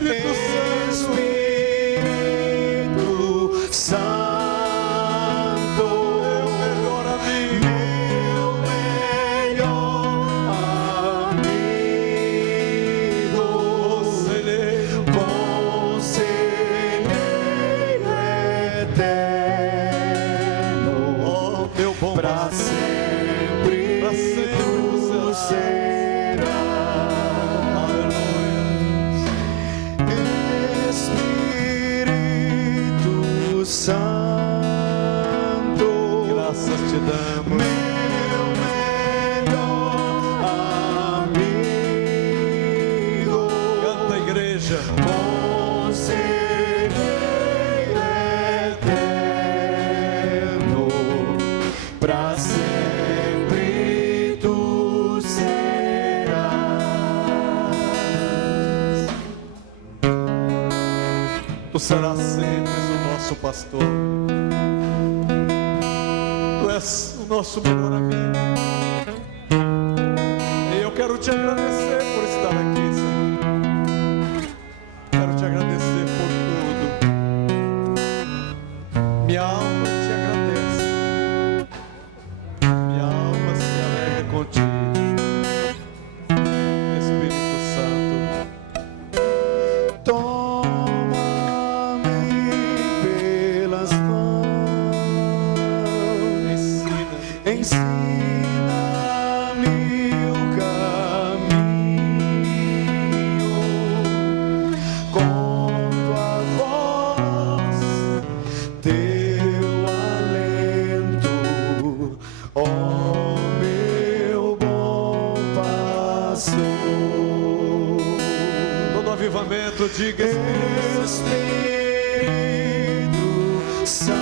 Espírito Santo, meu melhor amigo, conselheiro eterno, meu bom para sempre tu serás. Espírito Santo, graças te damos, meu melhor amigo. Canta, igreja. Conselheiro eterno, pra sempre tu serás. Tu serás sempre o nosso pastor. Tu és o nosso melhor amigo. E eu quero te agradecer por estar aqui, Senhor. Quero te agradecer por tudo. Minha alma te agradece. Minha alma se alegra contigo. Espírito Santo, toma-me pelas mãos, ensina-me o caminho, com tua voz, teu alento, ó meu bom pastor. Todo avivamento, diga: Espírito Santo,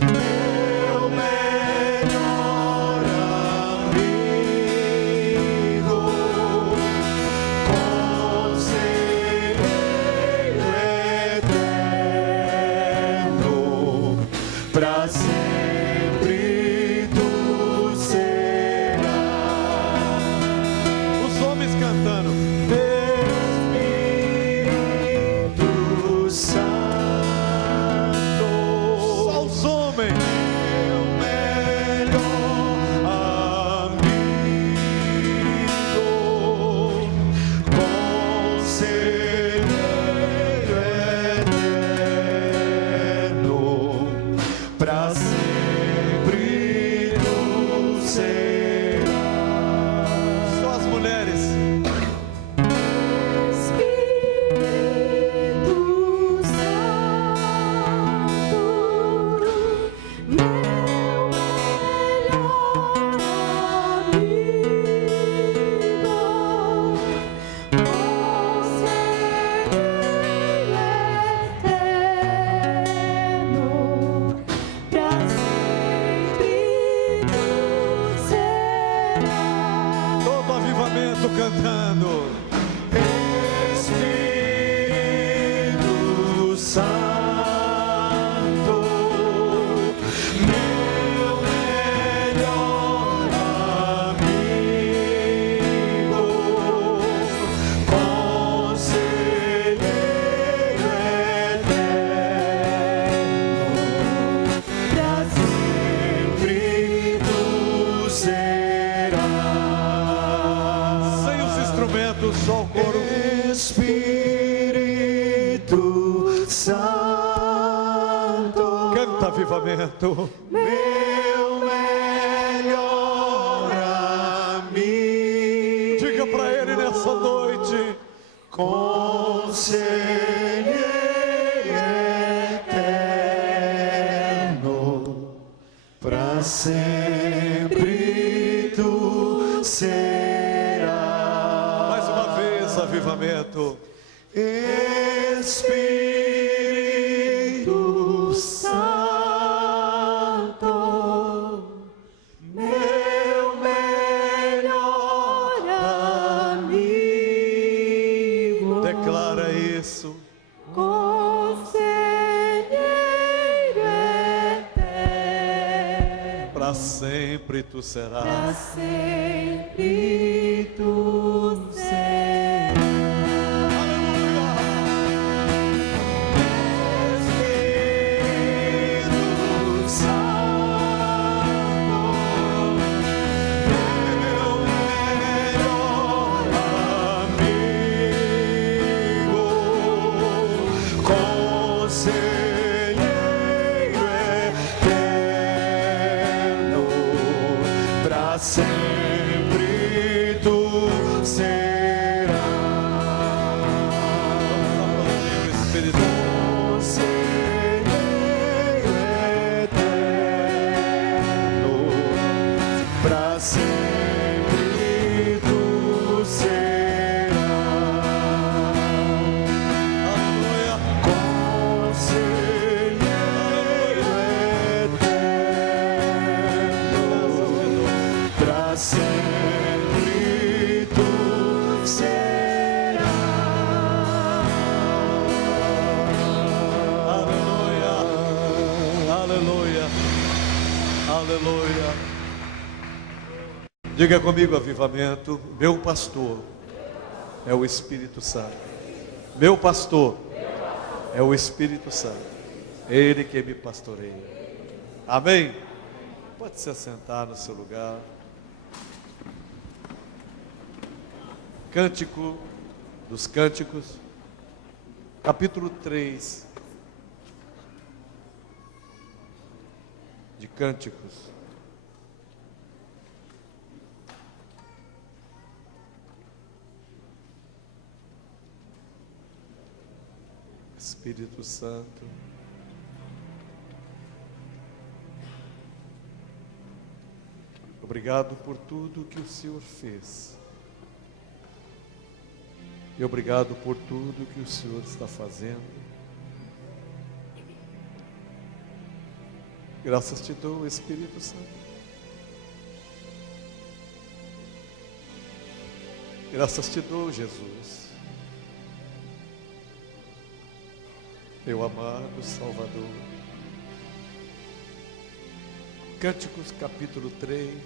meu melhor amigo, conselheiro eterno, pra sempre tu serás. Os homens cantando: Espírito Santo, só os homens, meu melhor amigo, conselheiro eterno, pra sempre tu serás. Só as mulheres. Espírito Santo, meu melhor amigo, conselheiro eterno, pra sempre tu serás. Todo avivamento cantando: Espírito Santo, meu melhor amigo, conselheiro eterno, pra sempre tu serás. Sem os instrumentos, só o coro. Espírito Santo, canta avivamento, meu melhor amigo. Diga pra ele nessa noite: conselheiro eterno, pra sempre tu serás. Mais uma vez, avivamento. Espírito Santo, meu melhor amigo. Declara isso. Conselheiro eterno, Pra sempre tu serás. pra sempre tu serás. Aleluia. Diga comigo, avivamento. Meu pastor é o Espírito Santo. Meu pastor é o Espírito Santo. Ele que me pastoreia. Amém? Pode se assentar no seu lugar. Cântico dos Cânticos, capítulo 3 de Cânticos. Espírito Santo, obrigado por tudo que o Senhor fez. E obrigado por tudo que o Senhor está fazendo. Graças te dou, Espírito Santo. Graças te dou, Jesus. Meu amado Salvador. Cânticos capítulo 3.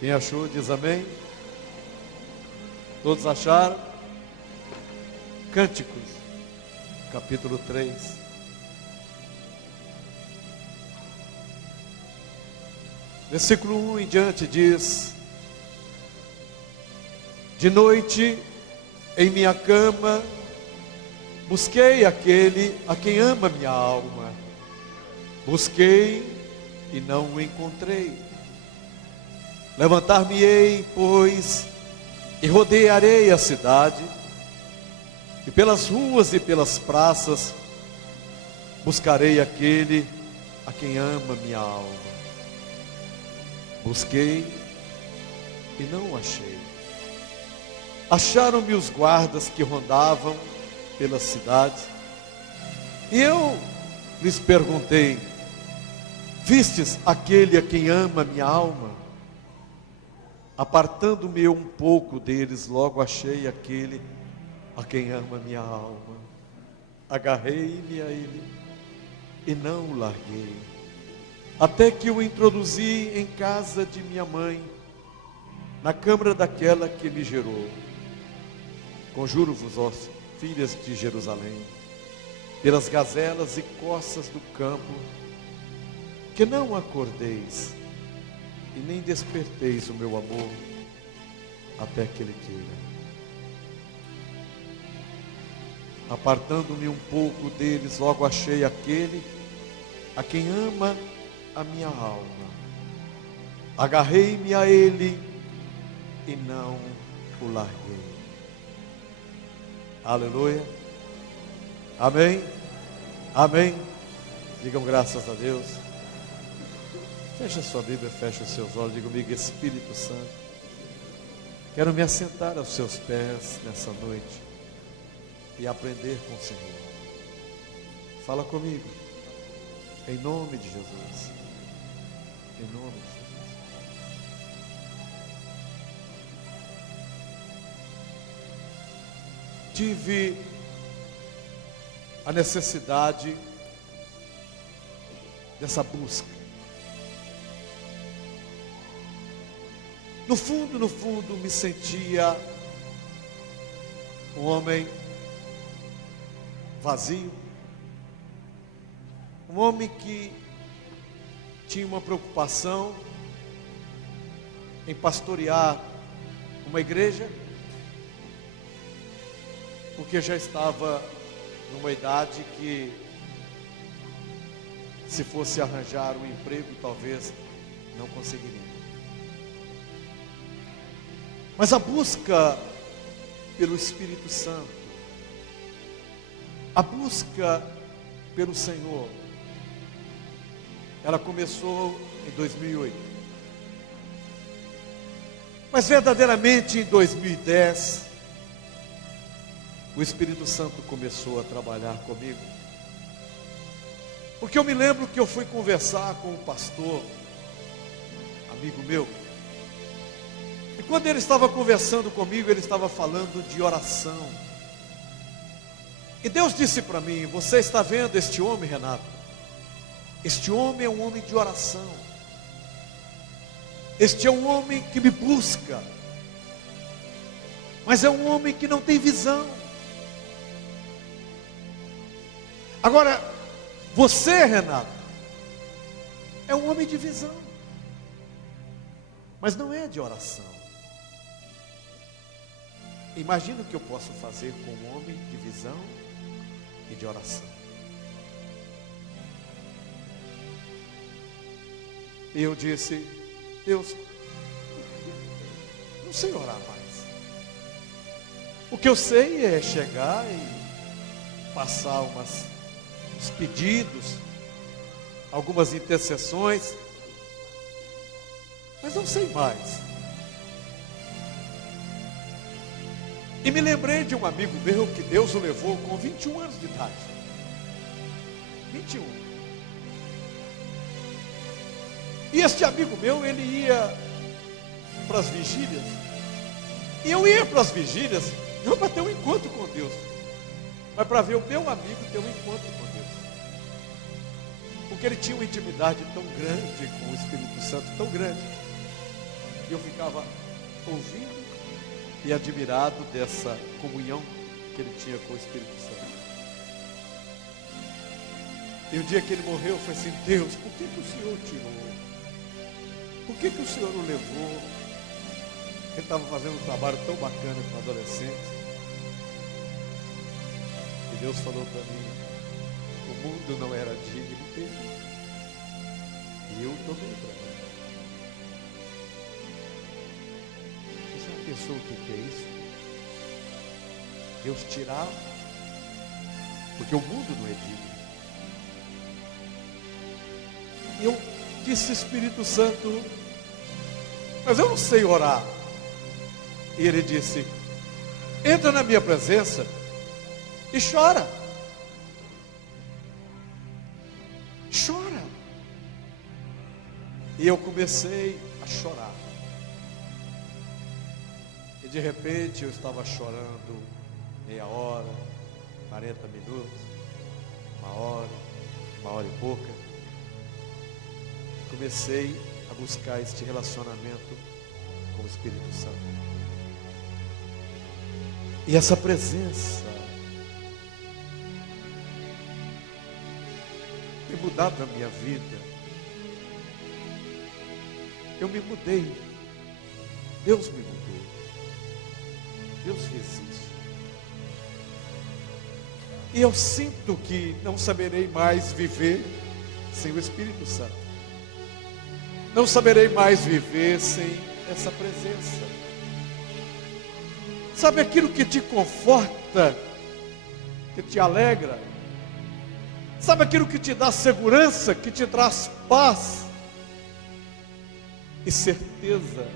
Quem achou diz amém. Todos acharam? Cânticos capítulo 3. Versículo 1 em diante diz: de noite em minha cama busquei aquele a quem ama minha alma. Busquei e não o encontrei. Levantar-me-ei, pois, e rodearei a cidade, e pelas ruas e pelas praças buscarei aquele a quem ama minha alma. Busquei e não o achei. Acharam-me os guardas que rondavam pelas cidades, e eu lhes perguntei: vistes aquele a quem ama minha alma? Apartando-me um pouco deles, logo achei aquele a quem ama minha alma. Agarrei-me a ele e não o larguei, até que o introduzi em casa de minha mãe, na câmara daquela que me gerou. Conjuro-vos, ó filhas de Jerusalém, pelas gazelas e coças do campo, que não acordeis e nem desperteis o meu amor, até que ele queira. Apartando-me um pouco deles, logo achei aquele a quem ama a minha alma. Agarrei-me a ele e não o larguei. Aleluia. Amém. Amém. Digam graças a Deus. Fecha sua Bíblia, fecha os seus olhos. Diga comigo: Espírito Santo, quero me assentar aos seus pés nessa noite e aprender com o Senhor. Fala comigo, em nome de Jesus. Em nome de Jesus. Tive a necessidade dessa busca. No fundo, me sentia um homem vazio, um homem que tinha uma preocupação em pastorear uma igreja, porque já estava numa idade que, se fosse arranjar um emprego, talvez não conseguiria. Mas a busca pelo Espírito Santo, a busca pelo Senhor, ela começou em 2008. Mas verdadeiramente em 2010, o Espírito Santo começou a trabalhar comigo. Porque eu me lembro que eu fui conversar com um pastor, amigo meu, e quando ele estava conversando comigo, ele estava falando de oração. E Deus disse para mim: você está vendo este homem, Renato? Este homem é um homem de oração. Este é um homem que me busca. Mas é um homem que não tem visão. Agora, você, Renato, é um homem de visão. Mas não é de oração. Imagina o que eu posso fazer com um homem de visão e de oração. E eu disse: Deus, não sei orar mais. O que eu sei é chegar e passar uns pedidos, algumas intercessões, mas não sei mais. E me lembrei de um amigo meu que Deus o levou com 21 anos de idade. 21. E este amigo meu, ele ia para as vigílias. E eu ia para as vigílias, não para ter um encontro com Deus, mas para ver o meu amigo ter um encontro com Deus. Porque ele tinha uma intimidade tão grande com o Espírito Santo, tão grande. E eu ficava ouvindo e admirado dessa comunhão que ele tinha com o Espírito Santo. E o dia que ele morreu, eu falei assim: Deus, por que o Senhor tirou? Por que o Senhor o levou? Ele estava fazendo um trabalho tão bacana com adolescentes. E Deus falou para mim: o mundo não era digno dele. E eu tomei para ele. Você já pensou o que é isso? Deus tirar, porque o mundo não é digno. E eu disse: Espírito Santo, mas eu não sei orar. E ele disse: entra na minha presença e chora. Chora. E eu comecei a chorar. E de repente eu estava chorando meia hora, 40 minutos, uma hora e pouca. Comecei a buscar este relacionamento com o Espírito Santo. E essa presença tem mudado a minha vida. Eu me mudei. Deus me mudou. Deus fez isso. E eu sinto que não saberei mais viver sem o Espírito Santo. Não saberei mais viver sem essa presença. Sabe aquilo que te conforta, que te alegra? Sabe aquilo que te dá segurança, que te traz paz e certeza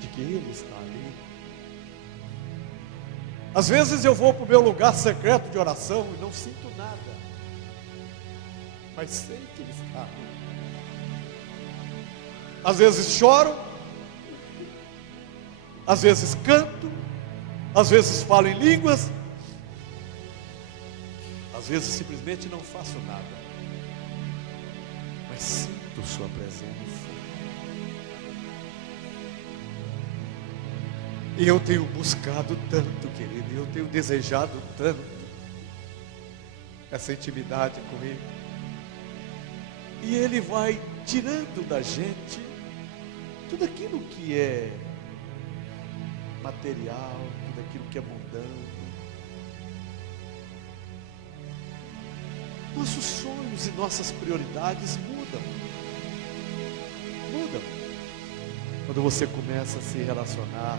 de que Ele está ali? Às vezes eu vou para o meu lugar secreto de oração e não sinto nada, mas sei que Ele está ali. Às vezes choro, às vezes canto, às vezes falo em línguas, às vezes simplesmente não faço nada, mas sinto sua presença. E eu tenho buscado tanto, querido, eu tenho desejado tanto essa intimidade com Ele. E Ele vai tirando da gente tudo aquilo que é material, tudo aquilo que é mundano. Nossos sonhos e nossas prioridades mudam. Mudam. Quando você começa a se relacionar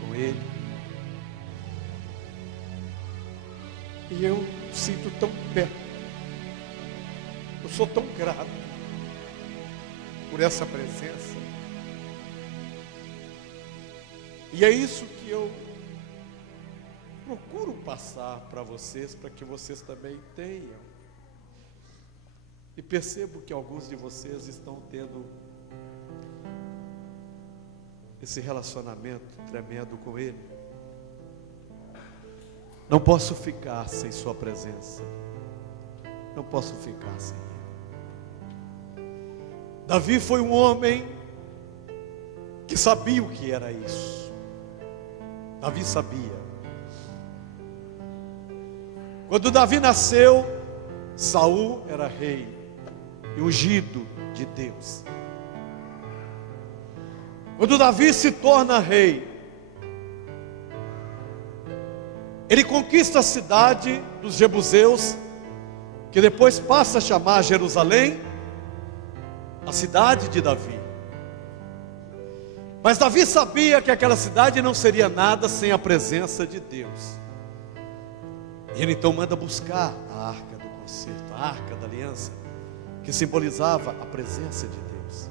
com Ele. E eu sinto tão perto. Eu sou tão grato por essa presença. E é isso que eu procuro passar para vocês, para que vocês também tenham. E percebo que alguns de vocês estão tendo esse relacionamento tremendo com Ele. Não posso ficar sem sua presença. não posso ficar sem ele. Davi foi um homem que sabia o que era isso. Davi sabia. Quando Davi nasceu, Saul era rei e ungido de Deus. Quando Davi se torna rei, ele conquista a cidade dos jebuseus, que depois passa a chamar Jerusalém, a cidade de Davi. Mas Davi sabia que aquela cidade não seria nada sem a presença de Deus. E ele então manda buscar a arca do concerto, a arca da aliança, que simbolizava a presença de Deus.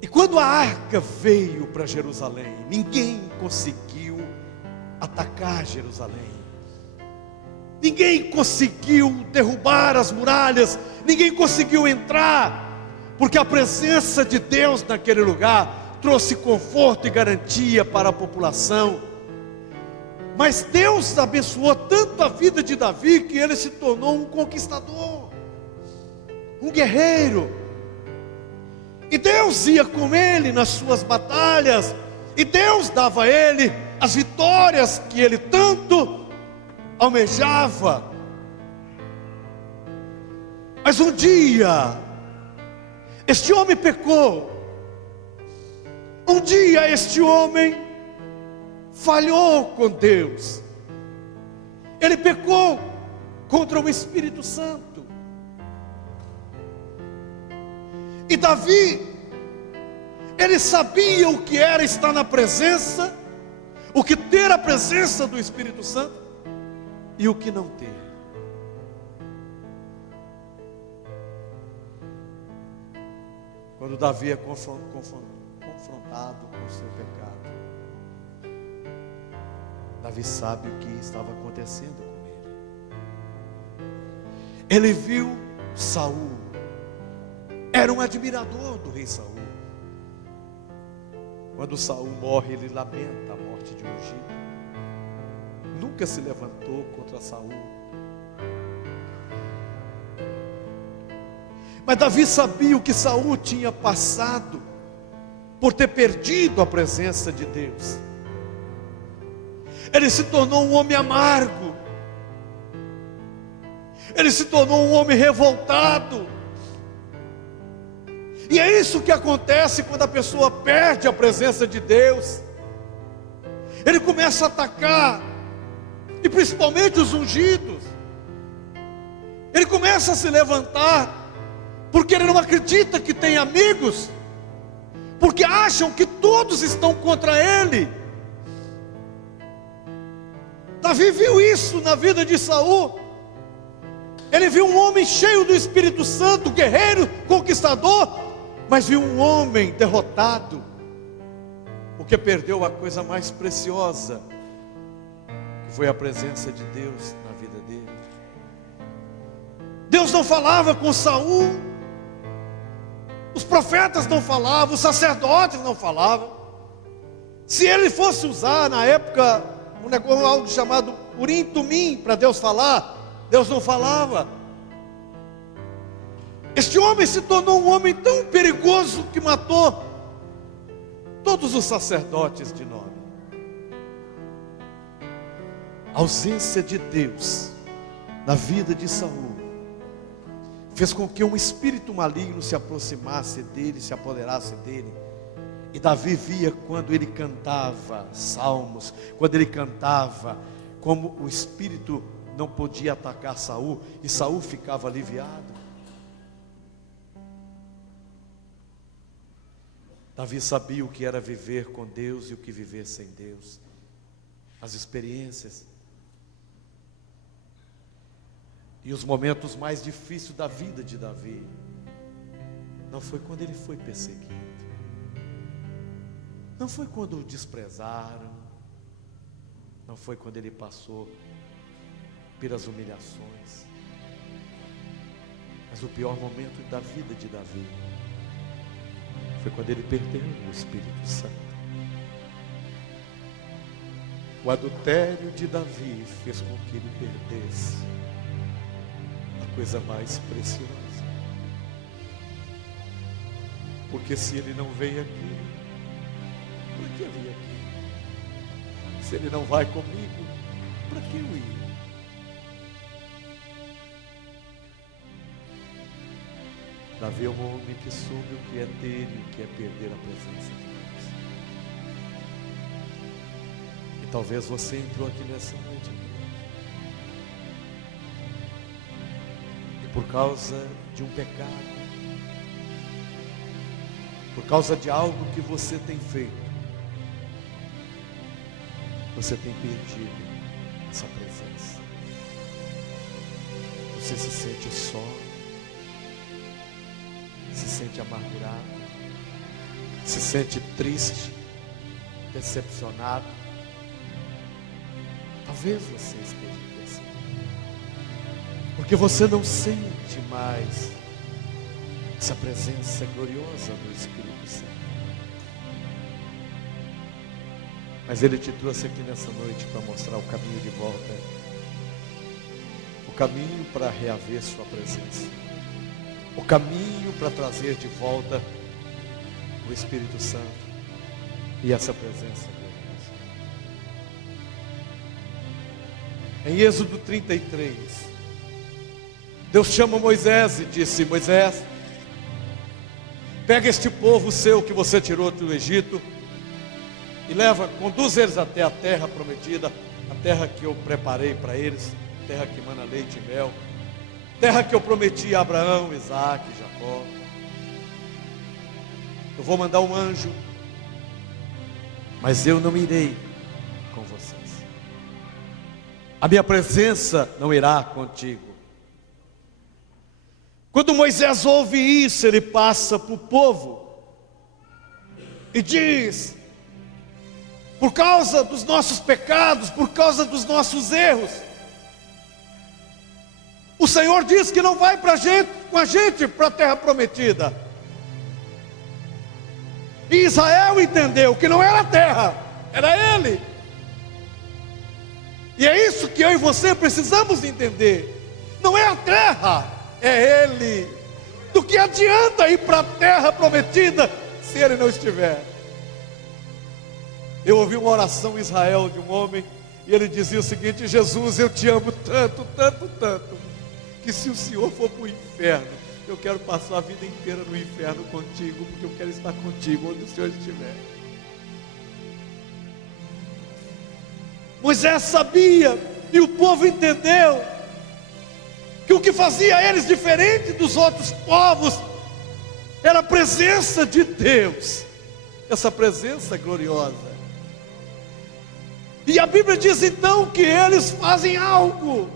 E quando a arca veio para Jerusalém, ninguém conseguiu atacar Jerusalém. Ninguém conseguiu derrubar as muralhas, ninguém conseguiu entrar, porque a presença de Deus naquele lugar trouxe conforto e garantia para a população. Mas Deus abençoou tanto a vida de Davi que ele se tornou um conquistador, um guerreiro. E Deus ia com ele nas suas batalhas, e Deus dava a ele as vitórias que ele tanto almejava. Mas um dia, este homem pecou. Um dia este homem falhou com Deus. Ele pecou contra o Espírito Santo. E Davi, ele sabia o que era estar na presença, o que ter a presença do Espírito Santo e o que não ter. Quando Davi é confrontado com o seu pecado, Davi sabe o que estava acontecendo com ele. Ele viu Saul, era um admirador do rei Saul. Quando Saul morre, ele lamenta a morte de um ungido. Nunca se levantou contra Saul. Mas Davi sabia o que Saul tinha passado por ter perdido a presença de Deus. Ele se tornou um homem amargo. Ele se tornou um homem revoltado. E é isso que acontece quando a pessoa perde a presença de Deus. Ele começa a atacar, e principalmente os ungidos. Ele começa a se levantar, porque ele não acredita que tem amigos, porque acham que todos estão contra ele. Davi viu isso na vida de Saul. Ele viu um homem cheio do Espírito Santo, guerreiro, conquistador, mas viu um homem derrotado, porque perdeu a coisa mais preciosa, que foi a presença de Deus na vida dele. Deus não falava com Saul, os profetas não falavam, os sacerdotes não falavam. Se ele fosse usar na época um negócio, algo chamado Urim Tumim, para Deus falar, Deus não falava. Este homem se tornou um homem tão perigoso que matou todos os sacerdotes de nome. A ausência de Deus na vida de Saul fez com que um espírito maligno se aproximasse dele, se apoderasse dele. E Davi via quando ele cantava salmos, quando ele cantava, como o espírito não podia atacar Saul, e Saul ficava aliviado. Davi sabia o que era viver com Deus e o que viver sem Deus. As experiências e os momentos mais difíceis da vida de Davi não foi quando ele foi perseguido, não foi quando o desprezaram, não foi quando ele passou pelas humilhações, mas o pior momento da vida de Davi foi quando ele perdeu o Espírito Santo. O adultério de Davi fez com que ele perdesse coisa mais preciosa. Porque se Ele não veio aqui, para que eu vim aqui? Se Ele não vai comigo, para que eu ir? Para ver um homem que soube o que é ter e o que é perder a presença de Deus. E talvez você entrou aqui nessa noite, e por causa de um pecado, por causa de algo que você tem feito, você tem perdido essa presença. Você se sente só, se sente amargurado, se sente triste, decepcionado. Talvez você esteja aqui assim, porque você não sente mais essa presença gloriosa do Espírito Santo. Mas Ele te trouxe aqui nessa noite para mostrar o caminho de volta, o caminho para reaver sua presença, o caminho para trazer de volta o Espírito Santo e essa presença gloriosa. Em Êxodo 33, Deus chama Moisés e disse: Moisés, pega este povo seu que você tirou do Egito e conduz eles até a terra prometida, a terra que eu preparei para eles, terra que mana leite e mel, terra que eu prometi a Abraão, Isaac e Jacó. Eu vou mandar um anjo, mas eu não irei com vocês. A minha presença não irá contigo. Quando Moisés ouve isso, ele passa para o povo e diz: por causa dos nossos pecados, por causa dos nossos erros, o Senhor diz que não vai com a gente para a terra prometida. E Israel entendeu que não era a terra, era Ele. E é isso que eu e você precisamos entender. Não é a terra, é Ele. Do que adianta ir para a terra prometida se Ele não estiver? Eu ouvi uma oração em Israel de um homem, e ele dizia o seguinte: Jesus, eu te amo tanto, tanto, tanto, que se o Senhor for para o inferno, eu quero passar a vida inteira no inferno contigo, porque eu quero estar contigo onde o Senhor estiver. Moisés sabia, e o povo entendeu, que o que fazia eles diferente dos outros povos era a presença de Deus, essa presença gloriosa. E a Bíblia diz então que eles fazem algo.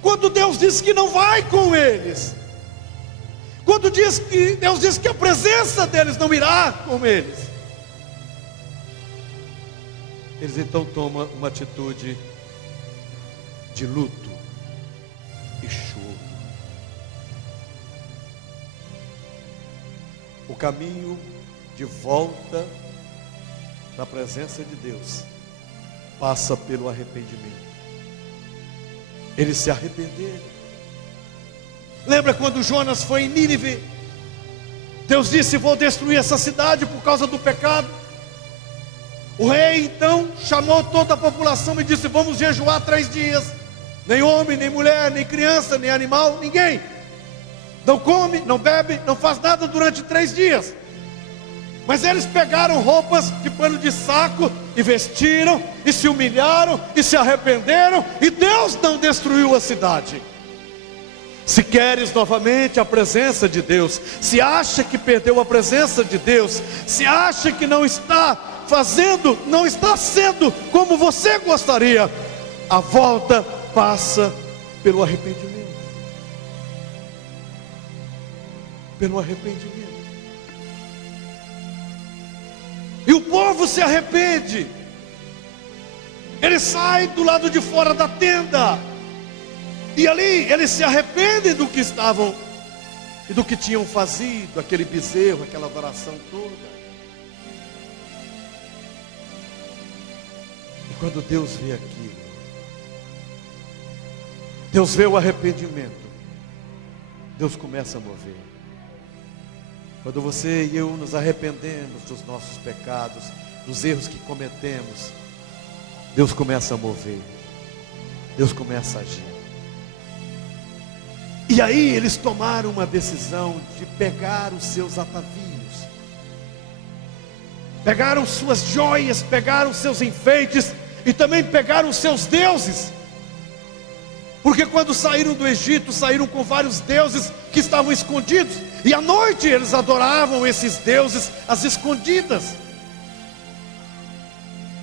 Quando Deus diz que não vai com eles, quando Deus diz que a presença deles não irá com eles, eles então tomam uma atitude de luto e choro. O caminho de volta da presença de Deus passa pelo arrependimento. Eles se arrependeram. Lembra quando Jonas foi em Nínive? Deus disse: vou destruir essa cidade por causa do pecado. O rei então chamou toda a população e disse: vamos jejuar 3 dias. Nem homem, nem mulher, nem criança, nem animal, ninguém. Não come, não bebe, não faz nada durante 3 dias. Mas eles pegaram roupas de pano de saco e vestiram, e se humilharam, e se arrependeram, e Deus não destruiu a cidade. Se queres novamente a presença de Deus, se acha que perdeu a presença de Deus, se acha que não está fazendo, não está sendo como você gostaria, a volta passa pelo arrependimento. Pelo arrependimento. E o povo se arrepende. Ele sai do lado de fora da tenda, e ali eles se arrependem do que estavam e do que tinham fazido, aquele bezerro, aquela adoração toda. E quando Deus vê aquilo, Deus vê o arrependimento, Deus começa a mover. Quando você e eu nos arrependemos dos nossos pecados, dos erros que cometemos, Deus começa a mover, Deus começa a agir. E aí eles tomaram uma decisão de pegar os seus atavios, pegaram suas joias, pegaram seus enfeites e também pegaram os seus deuses. Porque quando saíram do Egito, saíram com vários deuses que estavam escondidos. E à noite eles adoravam esses deuses às escondidas.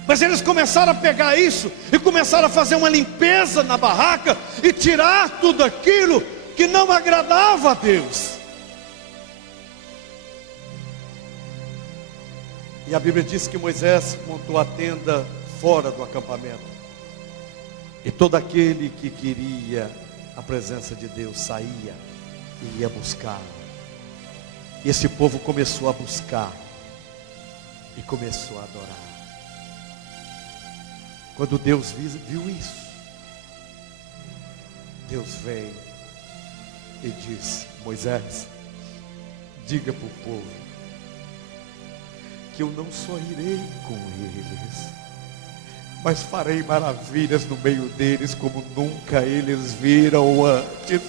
Mas eles começaram a pegar isso e começaram a fazer uma limpeza na barraca e tirar tudo aquilo que não agradava a Deus. E a Bíblia diz que Moisés montou a tenda fora do acampamento. E todo aquele que queria a presença de Deus saía e ia buscar. E esse povo começou a buscar e começou a adorar. Quando Deus viu isso, Deus veio e disse: Moisés, diga para o povo que eu não só irei com eles, mas farei maravilhas no meio deles como nunca eles viram antes.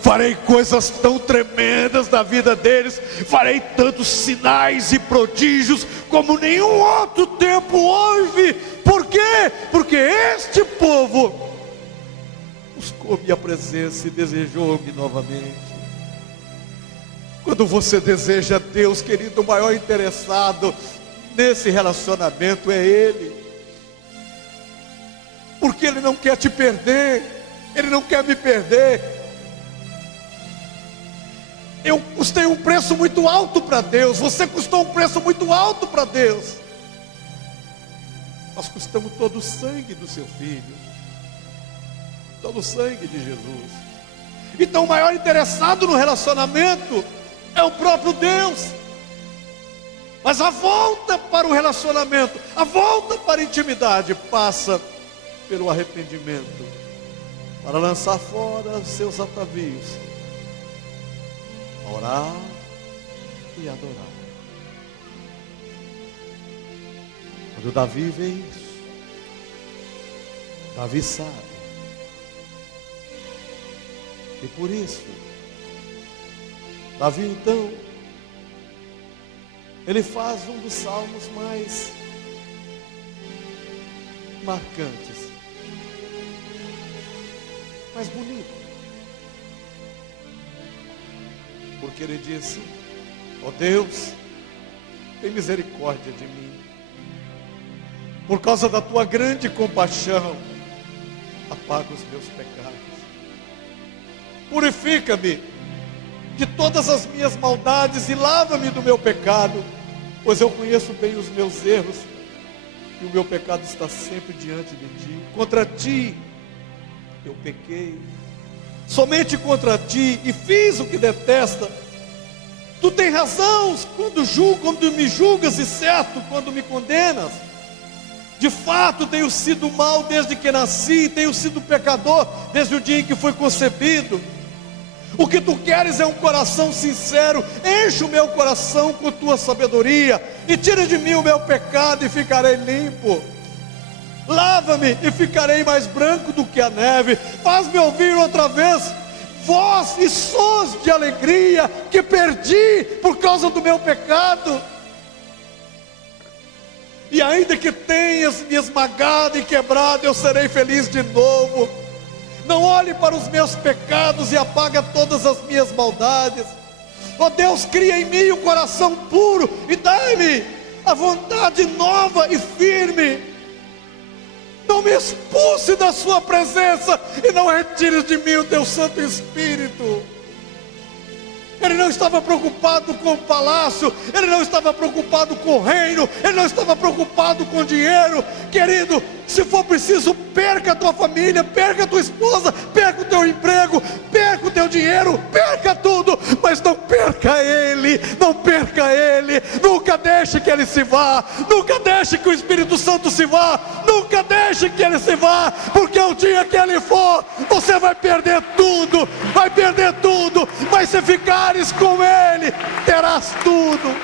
Farei coisas tão tremendas na vida deles, farei tantos sinais e prodígios como nenhum outro tempo houve. Por quê? Porque este povo buscou minha presença e desejou-me novamente. Quando você deseja Deus, querido, o maior interessado nesse relacionamento é Ele. Porque Ele não quer te perder, Ele não quer me perder. Eu custei um preço muito alto para Deus, você custou um preço muito alto para Deus. Nós custamos todo o sangue do seu Filho, todo o sangue de Jesus. Então o maior interessado no relacionamento é o próprio Deus. Mas a volta para o relacionamento, a volta para a intimidade passa pelo arrependimento, para lançar fora os seus atavios, orar e adorar. Quando Davi vê isso, Davi sabe, e por isso Davi então ele faz um dos salmos mais marcantes, mais bonito. Porque ele disse: ó Deus, tem misericórdia de mim. Por causa da tua grande compaixão, apaga os meus pecados. Purifica-me de todas as minhas maldades e lava-me do meu pecado, pois eu conheço bem os meus erros e o meu pecado está sempre diante de ti. Contra ti eu pequei, somente contra ti, e fiz o que detesta. Tu tens razão quando me julgas, e certo quando me condenas. De fato tenho sido mau desde que nasci, tenho sido pecador desde o dia em que fui concebido. O que tu queres é um coração sincero. Enche o meu coração com tua sabedoria e tira de mim o meu pecado e ficarei limpo. Lava-me e ficarei mais branco do que a neve. Faz-me ouvir outra vez voz e sons de alegria que perdi por causa do meu pecado. E ainda que tenhas me esmagado e quebrado, eu serei feliz de novo. Não olhe para os meus pecados e apaga todas as minhas maldades. Ó Deus, cria em mim um coração puro e dai-me a vontade nova e firme. Não me expulse da sua presença e não retires de mim o teu Santo Espírito. Ele não estava preocupado com o palácio, ele não estava preocupado com o reino, ele não estava preocupado com o dinheiro. Querido, se for preciso, perca a tua família, perca a tua esposa, perca o teu emprego, perca o teu dinheiro, perca tudo, mas não perca Ele, não perca Ele. Nunca deixe deixe que ele se vá, nunca deixe que o Espírito Santo se vá, nunca deixe que ele se vá, porque o dia que ele for, você vai perder tudo, mas se ficares com ele, terás tudo,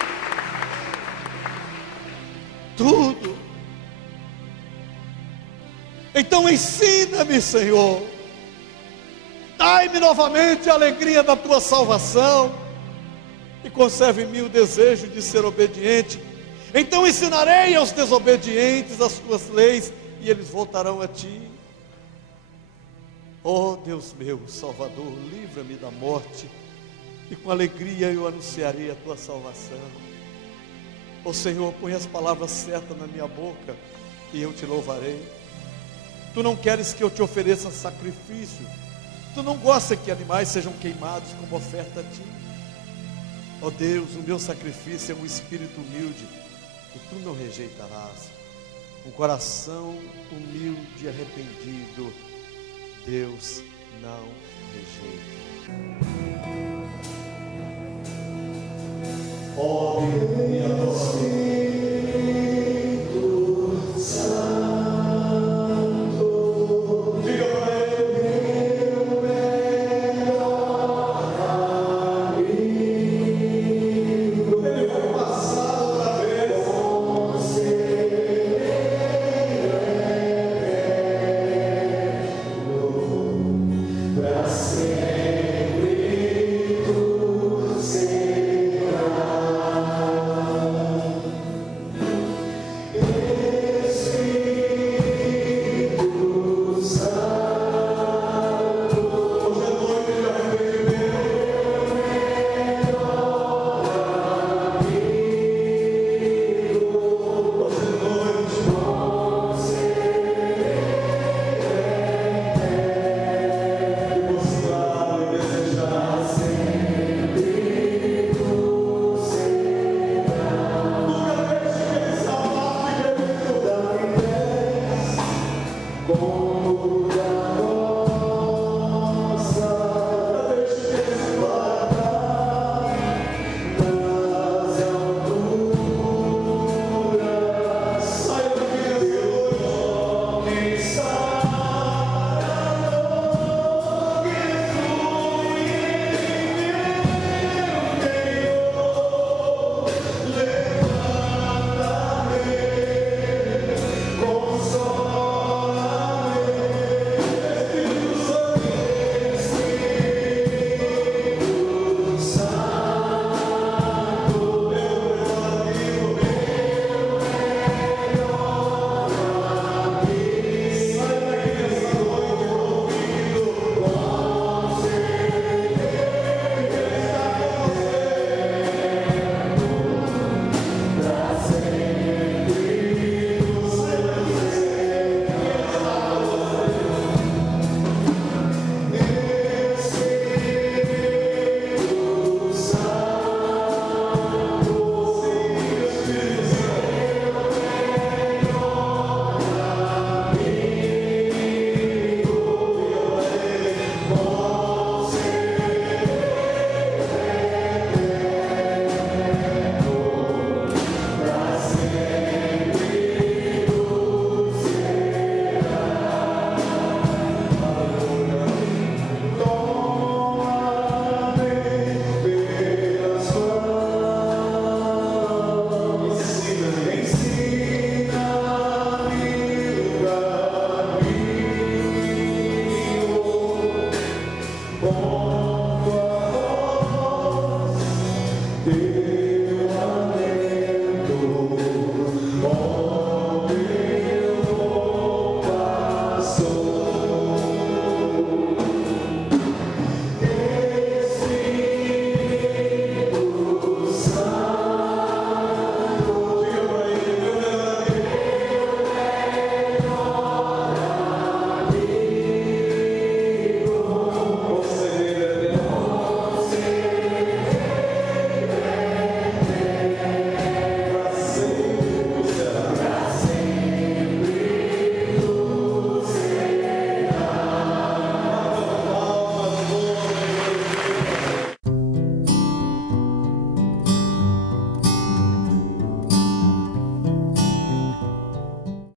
tudo. Então ensina-me, Senhor, dai-me novamente a alegria da tua salvação, e conserve em mim o desejo de ser obediente. Então ensinarei aos desobedientes as tuas leis, e eles voltarão a ti. Ó Deus meu, Salvador, livra-me da morte, e com alegria eu anunciarei a tua salvação. Ó Senhor, põe as palavras certas na minha boca, e eu te louvarei. Tu não queres que eu te ofereça sacrifício, tu não gosta que animais sejam queimados como oferta a ti. Ó Deus, o meu sacrifício é um espírito humilde, e tu não rejeitarás. Um coração humilde e arrependido, Deus não rejeita. Ó Deus,